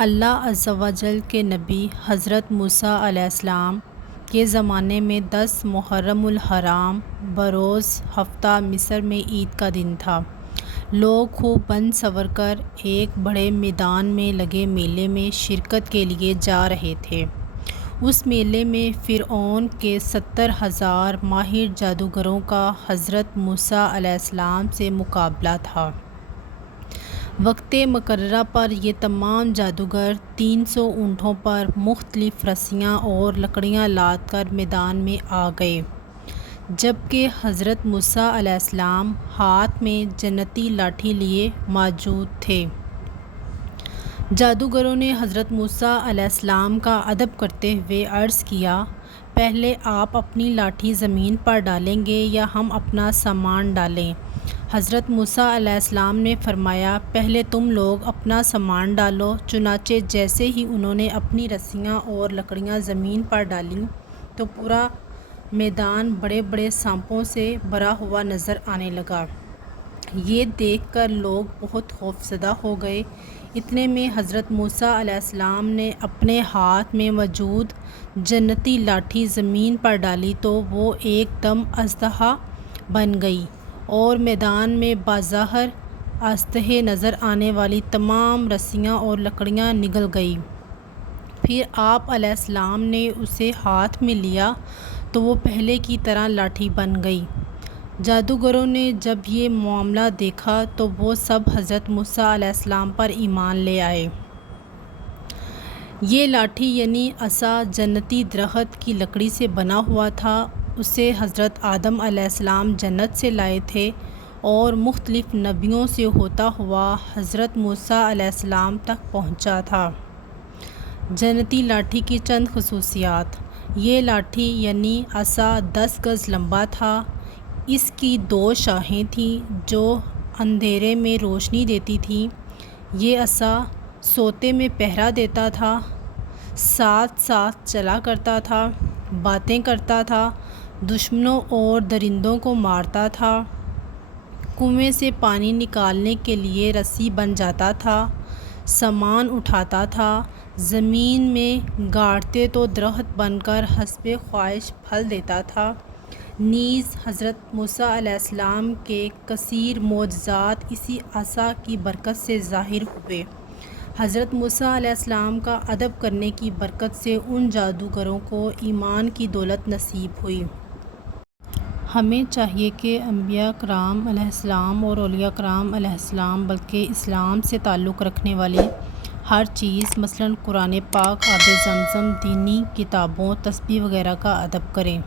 اللہ عز و جل کے نبی حضرت موسیٰ علیہ السلام کے زمانے میں 10 محرم الحرام بروز ہفتہ مصر میں عید کا دن تھا۔ لوگ خوب بن سور کر ایک بڑے میدان میں لگے میلے میں شرکت کے لیے جا رہے تھے۔ اس میلے میں فرعون کے 70,000 ماہر جادوگروں کا حضرت موسیٰ علیہ السلام سے مقابلہ تھا۔ وقت مقررہ پر یہ تمام جادوگر 300 اونٹوں پر مختلف رسیاں اور لکڑیاں لاد کر میدان میں آ گئے، جبکہ حضرت موسیٰ علیہ السلام ہاتھ میں جنتی لاٹھی لیے موجود تھے۔ جادوگروں نے حضرت موسیٰ علیہ السلام کا ادب کرتے ہوئے عرض کیا، پہلے آپ اپنی لاٹھی زمین پر ڈالیں گے یا ہم اپنا سامان ڈالیں؟ حضرت موسیٰ علیہ السلام نے فرمایا، پہلے تم لوگ اپنا سامان ڈالو۔ چنانچہ جیسے ہی انہوں نے اپنی رسیاں اور لکڑیاں زمین پر ڈالیں تو پورا میدان بڑے بڑے سانپوں سے بھرا ہوا نظر آنے لگا۔ یہ دیکھ کر لوگ بہت خوفزدہ ہو گئے۔ اتنے میں حضرت موسیٰ علیہ السلام نے اپنے ہاتھ میں موجود جنتی لاٹھی زمین پر ڈالی تو وہ ایک دم اژدہا بن گئی اور میدان میں بظاہر اژدہے نظر آنے والی تمام رسیاں اور لکڑیاں نگل گئیں۔ پھر آپ علیہ السلام نے اسے ہاتھ میں لیا تو وہ پہلے کی طرح لاٹھی بن گئی۔ جادوگروں نے جب یہ معاملہ دیکھا تو وہ سب حضرت موسیٰ علیہ السلام پر ایمان لے آئے۔ یہ لاٹھی یعنی عصا جنتی درخت کی لکڑی سے بنا ہوا تھا۔ اسے حضرت آدم علیہ السلام جنت سے لائے تھے اور مختلف نبیوں سے ہوتا ہوا حضرت موسیٰ علیہ السلام تک پہنچا تھا۔ جنتی لاٹھی کی چند خصوصیات: یہ لاٹھی یعنی عصا 10 گز لمبا تھا۔ اس کی 2 شاخیں تھیں جو اندھیرے میں روشنی دیتی تھیں۔ یہ عصا سوتے میں پہرا دیتا تھا، ساتھ ساتھ چلا کرتا تھا، باتیں کرتا تھا، دشمنوں اور درندوں کو مارتا تھا، کنویں سے پانی نکالنے کے لیے رسی بن جاتا تھا، سامان اٹھاتا تھا، زمین میں گاڑتے تو درخت بن کر حسب خواہش پھل دیتا تھا۔ نیز حضرت موسیٰ علیہ السلام کے کثیر معجزات اسی عصا کی برکت سے ظاہر ہوئے۔ حضرت موسیٰ علیہ السلام کا ادب کرنے کی برکت سے ان جادوگروں کو ایمان کی دولت نصیب ہوئی۔ ہمیں چاہیے کہ انبیاء کرام علیہ السلام اور اولیاء کرام علیہ السلام بلکہ اسلام سے تعلق رکھنے والی ہر چیز مثلاً قرآن پاک، آب زمزم، دینی کتابوں، تسبیح وغیرہ کا ادب کریں۔